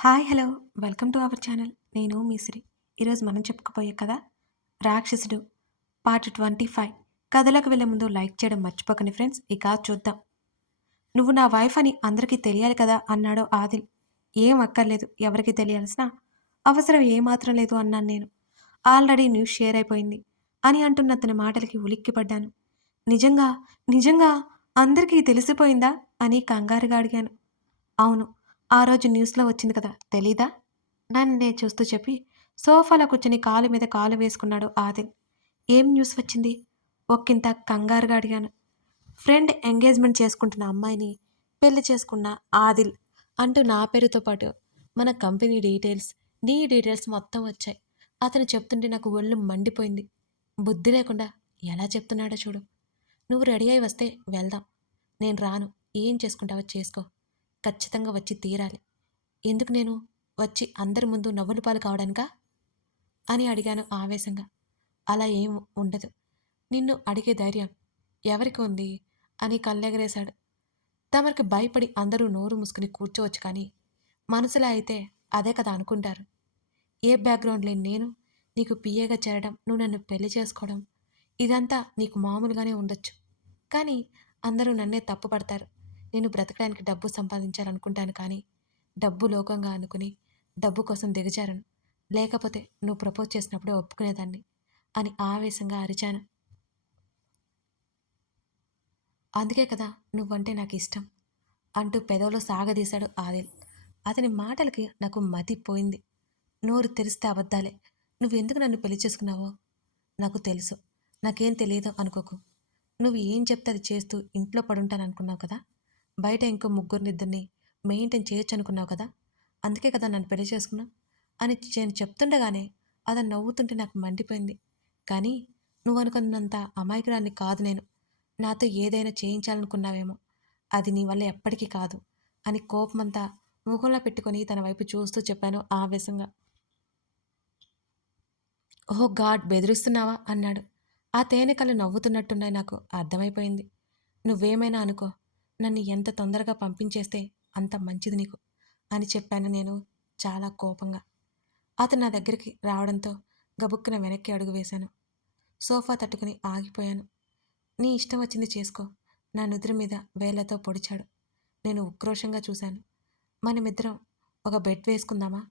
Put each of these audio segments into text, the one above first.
Hi hello welcome to our channel. నేను మీ సిరి. ఈరోజు మనం చెప్పుకోబోయే కథ రాక్షసుడు పార్ట్ 25. కథలోకి వెళ్ళే ముందు లైక్ చేయడం మర్చిపోకండి ఫ్రెండ్స్. ఇక చూద్దాం. నువ్వు నా వైఫ్ అని అందరికీ తెలియాలి కదా అన్నాడు ఆదిల్. ఏం అక్కర్లేదు, ఎవరికి తెలియాల్సిన అవసరం ఏమాత్రం లేదు అన్నాను నేను. ఆల్రెడీ న్యూస్ షేర్ అయిపోయింది అని అంటున్న అతని మాటలకి ఉలిక్కిపడ్డాను. నిజంగా నిజంగా అందరికీ తెలిసిపోయిందా అని కంగారుగా అడిగాను. అవును. ఆ రోజు న్యూస్‌లో వచ్చింది కదా! తెలీదా? నన్నే చూస్తూ చెప్పి సోఫాలో కూర్చొని కాలు మీద కాలు వేసుకున్నాడు ఆదిల్. ఏం న్యూస్ వచ్చింది? ఒకింత కంగారుగా అడిగాను. ఫ్రెండ్ ఎంగేజ్‌మెంట్ చేసుకుంటున్న అమ్మాయిని పెళ్లి చేసుకున్న ఆదిల్ అంటూ నా పేరుతో పాటు మన కంపెనీ డీటెయిల్స్, నీ డీటెయిల్స్ మొత్తం వచ్చాయి. అతను చెప్తుంటే నాకు ఒళ్ళు మండిపోయింది. బుద్ధి లేకుండా ఎలా చెప్తున్నాడో చూడు. నువ్వు రెడీ అయి వస్తే వెళ్దాం. నేను రాను. ఏం చేసుకుంటావో చేసుకో. ఖచ్చితంగా వచ్చి తీరాలి. ఎందుకు నేను వచ్చి అందరి ముందు నవ్వుల పాలు కావడానికా అని అడిగాను ఆవేశంగా. అలా ఏం ఉండదు. నిన్ను అడిగే ధైర్యం ఎవరికి ఉంది అని కళ్ళెగరేశాడు. తమరికి భయపడి అందరూ నోరు మూసుకుని కూర్చోవచ్చు కానీ మనసులో అయితే అదే కదా అనుకుంటారు. ఏ బ్యాక్గ్రౌండ్ లేని నేను నీకు పిఏగా చేరడం, నువ్వు నన్ను పెళ్లి చేసుకోవడం, ఇదంతా నీకు మామూలుగానే ఉండొచ్చు. కానీ అందరూ నన్నే తప్పు పడతారు. నేను బ్రతకడానికి డబ్బు సంపాదించాలనుకుంటాను కానీ డబ్బు లోకంగా అనుకుని డబ్బు కోసం దిగజారను. లేకపోతే నువ్వు ప్రపోజ్ చేసినప్పుడే ఒప్పుకునేదాన్ని అని ఆవేశంగా అరిచాను. అందుకే కదా నువ్వంటే నాకు ఇష్టం అంటూ పెదవులో సాగదీశాడు ఆదిల్. అతని మాటలకి నాకు మతి పోయింది. నోరు తెరిస్తే అబద్ధాలే. నువ్వెందుకు నన్ను పెళ్లి చేసుకున్నావో నాకు తెలుసు. నాకేం తెలియదు అనుకోకు. నువ్వు ఏం చెప్తే అది చేస్తూ ఇంట్లో పడుంటాననుకున్నావు కదా! బయట ఇంకో ముగ్గురినిద్దరిని మెయింటైన్ చేయొచ్చు అనుకున్నావు కదా! అందుకే కదా నన్ను పెళ్లి చేసుకున్నావు అని నేను చెప్తుండగానే అతను నవ్వుతుంటే నాకు మండిపోయింది. కానీ నువ్వు అనుకున్నంత అమాయకురాన్ని కాదు నేను. నాతో ఏదైనా చేయించాలనుకున్నావేమో. అది నీ వల్ల ఎప్పటికీ కాదు అని కోపమంతా ముఖంలో పెట్టుకొని తన వైపు చూస్తూ చెప్పాను ఆవేశంగా. ఓహ్ గాడ్! బెదిరిస్తున్నావా అన్నాడు. ఆ తేనె కళ్ళు నవ్వుతున్నట్టున్నాయి. నాకు అర్థమైపోయింది. నువ్వేమైనా అనుకో. నన్ను ఎంత తొందరగా పంపించేస్తే అంత మంచిది నీకు అని చెప్పాను నేను చాలా కోపంగా. అతను నా దగ్గరికి రావడంతో గబుక్కున వెనక్కి అడుగు వేశాను. సోఫా తట్టుకుని ఆగిపోయాను. నీ ఇష్టం వచ్చింది చేసుకో. నా నుదురు మీద వేళ్లతో పొడిచాడు. నేను ఉక్రోషంగా చూశాను. మనమిద్దరం ఒక బెడ్ వేసుకుందామా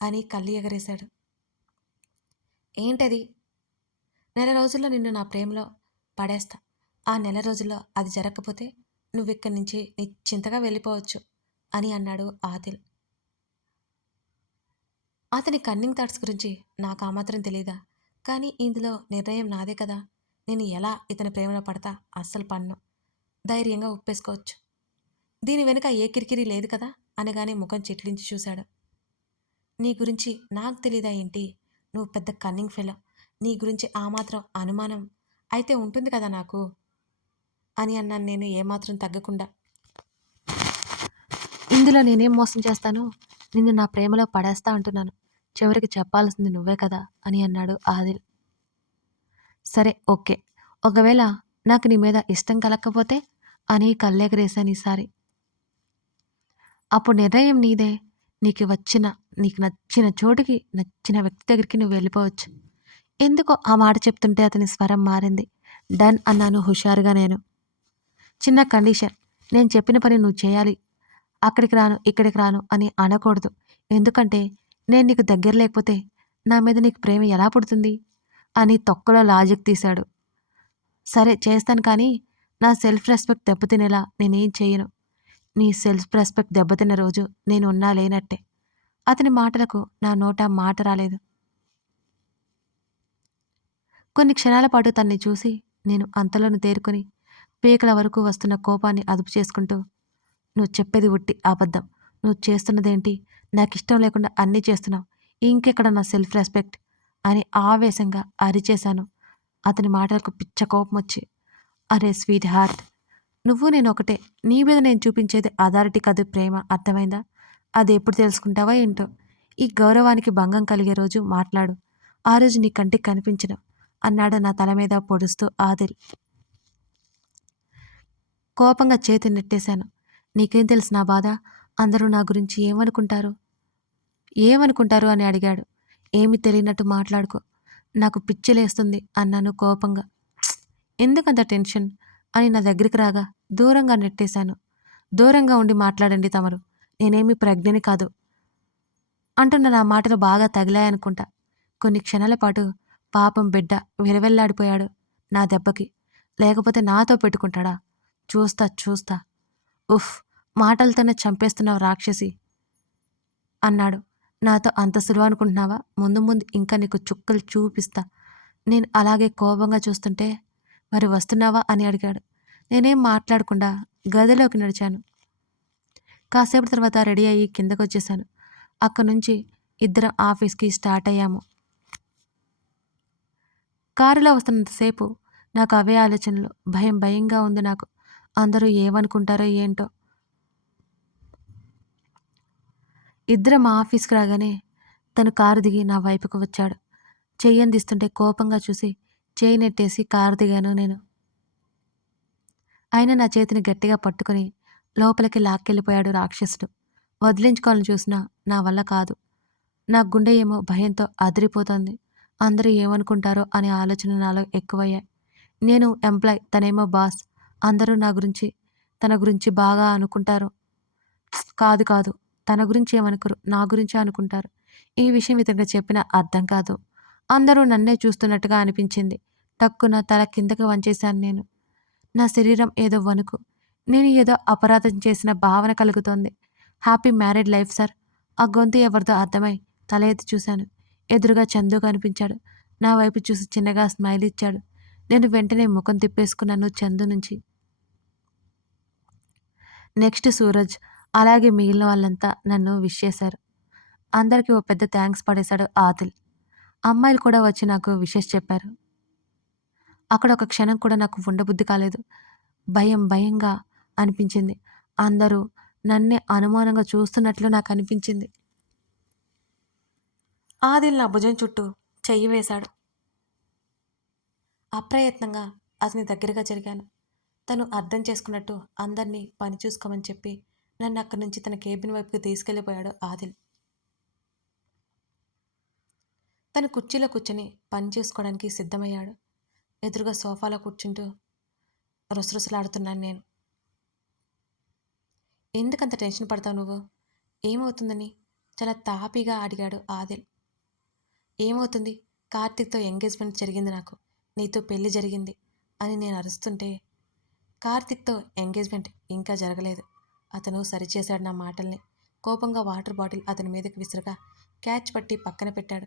అని కళ్ళు ఎగరేశాడు. ఏంటది? నెల రోజుల్లో నిన్ను నా ప్రేమలో పడేస్తా. ఆ నెల రోజుల్లో అది జరగకపోతే నువ్విక్కడి నుంచి నిశ్చింతగా వెళ్ళిపోవచ్చు అని అన్నాడు ఆదిల్. అతని కన్నింగ్ థాట్స్ గురించి నాకు ఆ మాత్రం తెలీదా? కానీ ఇందులో నిర్ణయం నాదే కదా! నేను ఎలా ఇతని ప్రేమలో పడతా అస్సలు పడను. ధైర్యంగా ఒప్పేసుకోవచ్చు. దీని వెనుక ఏ కిరికిరి లేదు కదా అనగానే ముఖం చిట్లించి చూశాడు. నీ గురించి నాకు తెలీదా ఏంటి? నువ్వు పెద్ద కన్నింగ్ ఫెలో. నీ గురించి ఆ మాత్రం అనుమానం అయితే ఉంటుంది కదా నాకు అని అన్నాను నేను ఏమాత్రం తగ్గకుండా. ఇందులో నేనేం మోసం చేస్తాను? నిన్ను నా ప్రేమలో పడేస్తా అంటున్నాను. చివరికి చెప్పాల్సింది నువ్వే కదా అని అన్నాడు ఆదిల్. సరే ఓకే. ఒకవేళ నాకు నీ మీద ఇష్టం కలక్కపోతే అని కళ్ళెగరేశాను ఈసారి. అప్పుడు నిర్ణయం నీదే. నీకు నచ్చిన చోటుకి, నచ్చిన వ్యక్తి దగ్గరికి నువ్వు వెళ్ళిపోవచ్చు. ఎందుకో ఆ మాట చెప్తుంటే అతని స్వరం మారింది. డన్ అన్నాను హుషారుగా నేను. చిన్న కండిషన్. నేను చెప్పిన పని నువ్వు చేయాలి. అక్కడికి రాను, ఇక్కడికి రాను అని అనకూడదు. ఎందుకంటే నేను నీకు దగ్గర లేకపోతే నా మీద నీకు ప్రేమ ఎలా పుడుతుంది అని తొక్కలో లాజిక్ తీశాడు. సరే చేస్తాను కానీ నా సెల్ఫ్ రెస్పెక్ట్ దెబ్బతినేలా నేనేం చేయను. నీ సెల్ఫ్ రెస్పెక్ట్ దెబ్బతిన్న రోజు నేను ఉన్నా లేనట్టే. అతని మాటలకు నా నోట మాట రాలేదు. కొన్ని క్షణాల పాటు తన్ని చూసి నేను అంతలోను తేరుకొని పీకల వరకు వస్తున్న కోపాన్ని అదుపు చేసుకుంటూ, నువ్వు చెప్పేది ఉట్టి అబద్ధం. నువ్వు చేస్తున్నదేంటి? నాకిష్టం లేకుండా అన్నీ చేస్తున్నావు. ఇంకెక్కడ నా సెల్ఫ్ రెస్పెక్ట్ అని ఆవేశంగా అరిచేశాను. అతని మాటలకు పిచ్చ కోపం వచ్చి, అరే స్వీట్ హార్ట్, నువ్వు నేను ఒకటే. నీ మీద నేను చూపించేది అథారిటీ కాదు ప్రేమ, అర్థమైందా? అది ఎప్పుడు తెలుసుకుంటావా ఏంటో. ఈ గౌరవానికి భంగం కలిగే రోజు మాట్లాడు. ఆ రోజు నీ కంటికి కనిపించను అన్నాడు నా తల మీద పొడుస్తూ ఆదిల్. కోపంగా చేతి నెట్టేశాను. నీకేం తెలుసు నా బాధ? అందరూ నా గురించి ఏమనుకుంటారు ఏమనుకుంటారు అని అడిగాడు. ఏమీ తెలియనట్టు మాట్లాడుకో. నాకు పిచ్చిలేస్తుంది అన్నాను కోపంగా. ఎందుకంత టెన్షన్ అని నా దగ్గరికి రాగా దూరంగా నెట్టేశాను. దూరంగా ఉండి మాట్లాడండి తమరు. నేనేమి ప్రజ్ఞని కాదు అంటున్న నా మాటలు బాగా తగిలాయనుకుంటా. కొన్ని క్షణాల పాటు పాపం బిడ్డ విలవెల్లాడిపోయాడు నా దెబ్బకి. లేకపోతే నాతో పెట్టుకుంటాడా? చూస్తా చూస్తా. ఉఫ్! మాటలతోనే చంపేస్తున్నావు రాక్షసి అన్నాడు. నాతో అంత సులువు అనుకుంటున్నావా? ముందు ముందు ఇంకా నీకు చుక్కలు చూపిస్తా. నేను అలాగే కోపంగా చూస్తుంటే మరి వస్తున్నావా అని అడిగాడు. నేనేం మాట్లాడకుండా గదిలోకి నడిచాను. కాసేపటి తర్వాత రెడీ అయ్యి కిందకొచ్చేశాను. అక్కడి నుంచి ఇద్దరం ఆఫీస్కి స్టార్ట్ అయ్యాము. కారులో వస్తున్నంతసేపు నాకు అవే ఆలోచనలు. భయం భయంగా ఉంది నాకు. అందరూ ఏమనుకుంటారో ఏంటో. ఇద్దరం మా ఆఫీస్కి రాగానే తను కారు దిగి నా వైపుకు వచ్చాడు. చెయ్యందిస్తుంటే కోపంగా చూసి చేయి నెట్టేసి కారు దిగాను నేను. ఆయన నా చేతిని గట్టిగా పట్టుకుని లోపలికి లాక్కెళ్ళిపోయాడు రాక్షసుడు. వదిలించుకోవాలని చూసినా నా వల్ల కాదు. నా గుండె ఏమో భయంతో అదిరిపోతోంది. అందరూ ఏమనుకుంటారో అనే ఆలోచన నాలో ఎక్కువయ్యాయి. నేను ఎంప్లాయ్, తనేమో బాస్. అందరూ తన గురించి బాగా అనుకుంటారు. కాదు కాదు, తన గురించి ఏమనుకోరు, నా గురించే అనుకుంటారు. ఈ విషయం ఇతనికి చెప్పినా అర్థం కాదు. అందరూ నన్నే చూస్తున్నట్టుగా అనిపించింది. టక్కున తల కిందకి వంచేశాను నేను. నా శరీరం ఏదో వణుకు. నేను ఏదో అపరాధం చేసిన భావన కలుగుతోంది. Happy married life sir. ఆ గొంతు ఎవరిదో అర్థమై తల ఎత్తి చూశాను. ఎదురుగా చందు కనిపించాడు. నా వైపు చూసి చిన్నగా స్మైల్ ఇచ్చాడు. నేను వెంటనే ముఖం తిప్పేసుకున్నాను చందు నుంచి. నెక్స్ట్ సూరజ్, అలాగే మిగిలిన వాళ్ళంతా నన్ను విష్ చేశారు. అందరికీ ఓ పెద్ద థ్యాంక్స్ పడేశాడు ఆదిల్. అమ్మాయిలు కూడా వచ్చి నాకు విషెస్ చెప్పారు. అక్కడ ఒక క్షణం కూడా నాకు ఉండబుద్ధి కాలేదు. భయం భయంగా అనిపించింది. అందరూ నన్నే అనుమానంగా చూస్తున్నట్లు నాకు అనిపించింది. ఆదిల్ నా భుజం చుట్టూ చెయ్యి వేశాడు. అప్రయత్నంగా అతని దగ్గరగా జరిగాను. తను అర్థం చేసుకున్నట్టు అందరినీ పని చూసుకోమని చెప్పి నన్ను అక్కడి నుంచి తన కేబిన్ వైపుకి తీసుకెళ్ళిపోయాడు ఆదిల్. తను కుర్చీలో కూర్చొని పని చేసుకోవడానికి సిద్ధమయ్యాడు. ఎదురుగా సోఫాలో కూర్చుంటూ రుసరుసలాడుతున్నాను నేను. ఎందుకంత టెన్షన్ పడతావు నువ్వు? ఏమవుతుందని చాలా తాపీగా అడిగాడు ఆదిల్. ఏమవుతుంది? కార్తీక్‌తో ఎంగేజ్‌మెంట్ జరిగింది నాకు. నీతో పెళ్లి జరిగింది అని నేను అరుస్తుంటే, కార్తీక్‌తో ఎంగేజ్‌మెంట్ ఇంకా జరగలేదు. అతను సరిచేశాడు నా మాటల్ని. కోపంగా వాటర్ బాటిల్ అతని మీదకి విసరగా క్యాచ్ పట్టి పక్కన పెట్టాడు.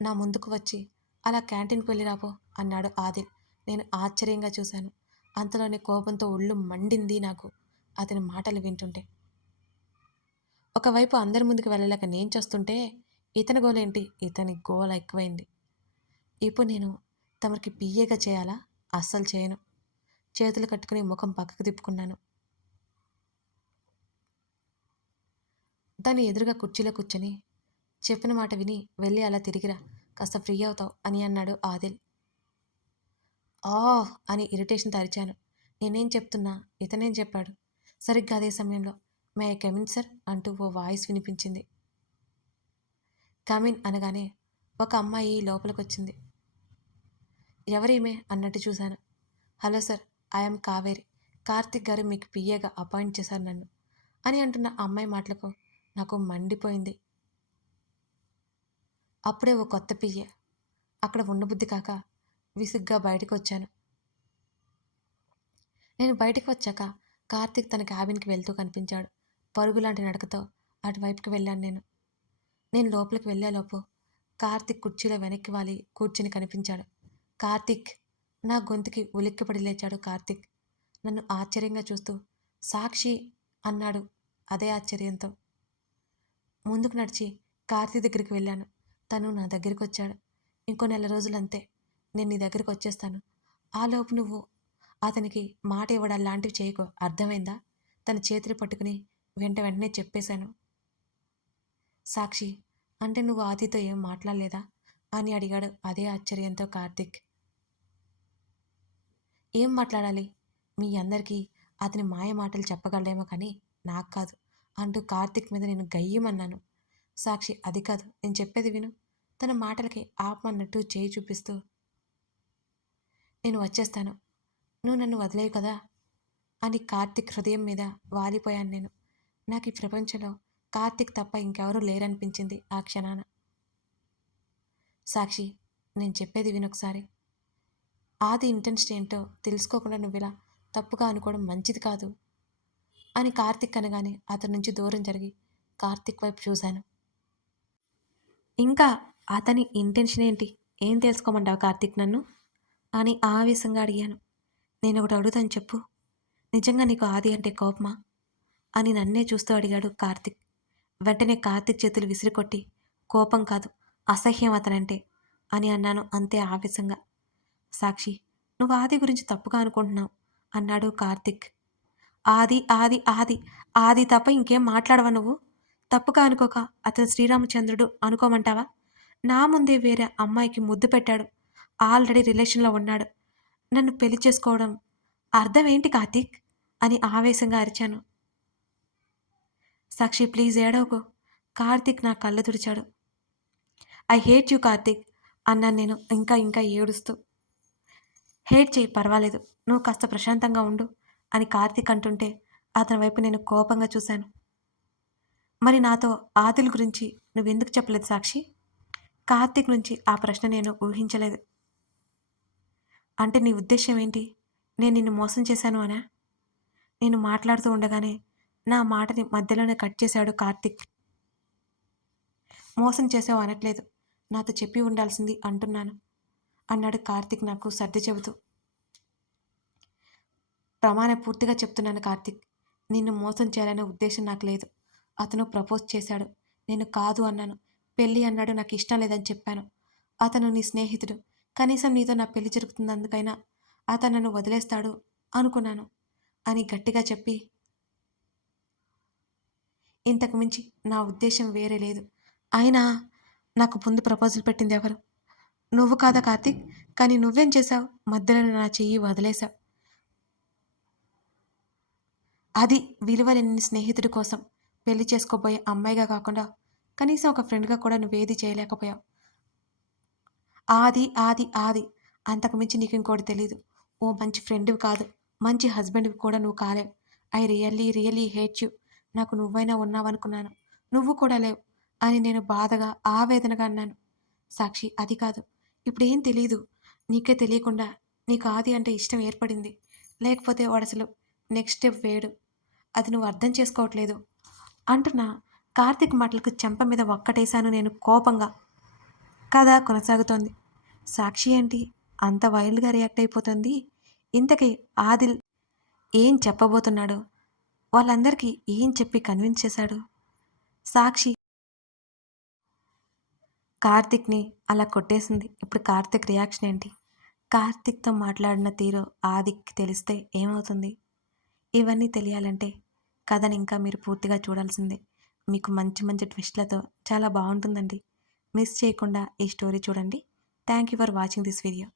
నా ముందుకు వచ్చి అలా క్యాంటీన్‌కి వెళ్ళి రాపో అన్నాడు ఆదిల్. నేను ఆశ్చర్యంగా చూశాను. అంతలోనే కోపంతో ఒళ్ళు మండింది నాకు అతని మాటలు వింటుంటే. ఒకవైపు అందరి ముందుకు వెళ్ళలేక నేను చేస్తుంటే ఇతని గోలేంటి, ఇతని గోల ఎక్కువైంది. ఇప్పుడు నేను తమరికి పిఏగా చేయాలా? అస్సలు చేయను. చేతులు కట్టుకుని ముఖం పక్కకు తిప్పుకున్నాను. దాని ఎదురుగా కుర్చీలో కూర్చొని చెప్పిన మాట విని వెళ్ళి అలా తిరిగిరా, కాస్త ఫ్రీ అవుతావు అని అన్నాడు ఆదిల్. ఆ అని ఇరిటేషన్ తరిచాను. నేనేం చెప్తున్నా ఇతనేం చెప్పాడు. సరిగ్గా అదే సమయంలో మే ఐ కమిన్ సార్ అంటూ ఓ వాయిస్ వినిపించింది. కమిన్ అనగానే ఒక అమ్మాయి లోపలికొచ్చింది. ఎవరీమే అన్నట్టు చూశాను. Hello sir, I'm Kaveri. Karthik గారు మీకు పిఏగా అపాయింట్ చేశారు నన్ను అని అంటున్న అమ్మాయి మాటలకు నాకు మండిపోయింది. అప్పుడే ఓ కొత్త పిఏ. అక్కడ ఉండబుద్ధి కాక విసుగ్గా బయటకు వచ్చాను. నేను బయటకు వచ్చాక కార్తిక్ తన క్యాబిన్కి వెళ్తూ కనిపించాడు. పరుగులాంటి నడకతో అటువైపుకి వెళ్ళాను నేను. నేను లోపలికి వెళ్ళేలోపు కార్తిక్ కుర్చీలో వెనక్కి వాలి కూర్చుని కనిపించాడు. కార్తిక్! నా గొంతుకి ఉలిక్కిపడి లేచాడు కార్తిక్. నన్ను ఆశ్చర్యంగా చూస్తూ సాక్షి అన్నాడు అదే ఆశ్చర్యంతో. ముందుకు నడిచి కార్తీక్ దగ్గరికి వెళ్ళాను. తను నా దగ్గరికి వచ్చాడు. ఇంకో నెల రోజులంతే, నేను నీ దగ్గరికి వచ్చేస్తాను. ఆలోపు నువ్వు అతనికి మాట ఇవ్వడాలు లాంటివి చేయకో, అర్థమైందా? తన చేతులు పట్టుకుని వెంటనే చెప్పేశాను. సాక్షి, అంటే నువ్వు ఆదితో ఏం మాట్లాడలేదా అని అడిగాడు అదే ఆశ్చర్యంతో కార్తిక్. ఏం మాట్లాడాలి? మీ అందరికీ అతని మాయ మాటలు చెప్పగలడేమో కానీ నాకు కాదు అంటూ కార్తిక్ మీద నేను గయ్యమన్నాను. సాక్షి అది కాదు, నేను చెప్పేది విను. తన మాటలకి ఆపమన్నట్టు చేయి చూపిస్తూ, నేను వచ్చేస్తాను, నువ్వు నన్ను వదిలేవు కదా అని కార్తిక్ హృదయం మీద వాలిపోయాను నేను. నాకు ఈ ప్రపంచంలో కార్తిక్ తప్ప ఇంకెవరూ లేరనిపించింది ఆ క్షణాన. సాక్షి, నేను చెప్పేది వినొకసారి. ఆది ఇంటెన్షన్ ఏంటో తెలుసుకోకుండా నువ్విలా తప్పుగా అనుకోవడం మంచిది కాదు అని కార్తిక్ అనగానే అతని నుంచి దూరం జరిగి కార్తిక్ వైపు చూశాను. ఇంకా అతని ఇంటెన్షన్ ఏంటి? ఏం తెలుసుకోమంటావు కార్తిక్ నన్ను అని ఆవేశంగా అడిగాను. నేను ఒకటి అడుగుతాను చెప్పు, నిజంగా నీకు ఆది అంటే కోపమా అని నన్నే చూస్తూ అడిగాడు కార్తిక్. వెంటనే కార్తిక్ చేతులు విసిరికొట్టి, కోపం కాదు, అసహ్యం అతనంటే అని అన్నాను అంతే ఆవేశంగా. సాక్షి, నువ్వు ఆది గురించి తప్పుగా అనుకుంటున్నావు అన్నాడు కార్తిక్. ఆది ఆది ఆది ఆది తప్ప ఇంకేం మాట్లాడవా నువ్వు? తప్పుగా అనుకోక అతను శ్రీరామచంద్రుడు అనుకోమంటావా? నా ముందే వేరే అమ్మాయికి ముద్దు పెట్టాడు, ఆల్రెడీ రిలేషన్లో ఉన్నాడు, నన్ను పెళ్లి చేసుకోవడం అర్థం ఏంటి కార్తీక్ అని ఆవేశంగా అరిచాను. సాక్షి ప్లీజ్ ఏడవకు. కార్తీక్ నా కళ్ళు తుడిచాడు. ఐ హేట్ యూ కార్తీక్ అన్నాను నేను ఇంకా ఇంకా ఏడుస్తూ. హేట్ చేయి పర్వాలేదు, నువ్వు కాస్త ప్రశాంతంగా ఉండు అని కార్తీక్ అంటుంటే అతని వైపు నేను కోపంగా చూశాను. మరి నాతో ఆదిల్ గురించి నువ్వెందుకు చెప్పలేదు సాక్షి? కార్తీక్ నుంచి ఆ ప్రశ్న నేను ఊహించలేదు. అంటే నీ ఉద్దేశం ఏంటి? నేను నిన్ను మోసం చేశాను అనా? నేను మాట్లాడుతూ ఉండగానే నా మాటని మధ్యలోనే కట్ చేశాడు కార్తీక్. మోసం చేసావు అనట్లేదు, నాతో చెప్పి ఉండాల్సింది అంటున్నాను అన్నాడు కార్తీక్ నాకు సర్ది చెబుతూ. ప్రమాణ పూర్తిగా చెప్తున్నాను కార్తీక్, నిన్ను మోసం చేయాలనే ఉద్దేశం నాకు లేదు. అతను ప్రపోజ్ చేశాడు, నేను కాదు అన్నాను. పెళ్ళి అన్నాడు, నాకు ఇష్టం లేదని చెప్పాను. అతను నీ స్నేహితుడు, కనీసం నీతో నా పెళ్లి జరుగుతున్నందుకైనా అతను నన్ను వదిలేస్తాడు అనుకున్నాను అని గట్టిగా చెప్పి, ఇంతకు మించి నా ఉద్దేశం వేరే లేదు. అయినా నాకు ముందు ప్రపోజల్ పెట్టింది ఎవరు? నువ్వు కాదా కార్తీక్? కానీ నువ్వేం చేశావు? మధ్యలో నా చెయ్యి వదిలేశావు. అది విలువలేని స్నేహితుడి కోసం పెళ్లి చేసుకోబోయే అమ్మాయిగా కాకుండా కనీసం ఒక ఫ్రెండ్గా కూడా నువ్వేది చేయలేకపోయావు. ఆది ఆది ఆది అంతకుమించి నీకు ఇంకోటి తెలీదు. ఓ మంచి ఫ్రెండ్వి కాదు, మంచి హస్బెండ్వి కూడా నువ్వు కాలేవు. I really really hate you. నాకు నువ్వైనా ఉన్నావనుకున్నాను, నువ్వు కూడా లేవు అని నేను బాధగా ఆవేదనగా అన్నాను. సాక్షి అది కాదు, ఇప్పుడేం తెలీదు, నీకే తెలియకుండా నీకు ఆది అంటే ఇష్టం ఏర్పడింది, లేకపోతే వాడు అసలు నెక్స్ట్ స్టెప్ వేయడు, అది నువ్వు అర్థం చేసుకోవట్లేదు అంటున్నా కార్తీక్ మాటలకు చెంప మీద ఒక్కటేశాను నేను కోపంగా. కథ కొనసాగుతోంది. సాక్షి ఏంటి అంత వైల్డ్గా రియాక్ట్ అయిపోతుంది? ఇంతకీ ఆదిల్ ఏం చెప్పబోతున్నాడు? వాళ్ళందరికీ ఏం చెప్పి కన్విన్స్ చేశాడు? సాక్షి కార్తిక్ని అలా కొట్టేసింది. ఇప్పుడు కార్తిక్ రియాక్షన్ ఏంటి? కార్తిక్తో మాట్లాడిన తీరు ఆదికి తెలిస్తే ఏమవుతుంది? ఇవన్నీ తెలియాలంటే కథని ఇంకా మీరు పూర్తిగా చూడాల్సిందే. మీకు మంచి మంచి ట్విస్ట్లతో చాలా బాగుంటుందండి. మిస్ చేయకుండా ఈ స్టోరీ చూడండి. Thank you for watching this video.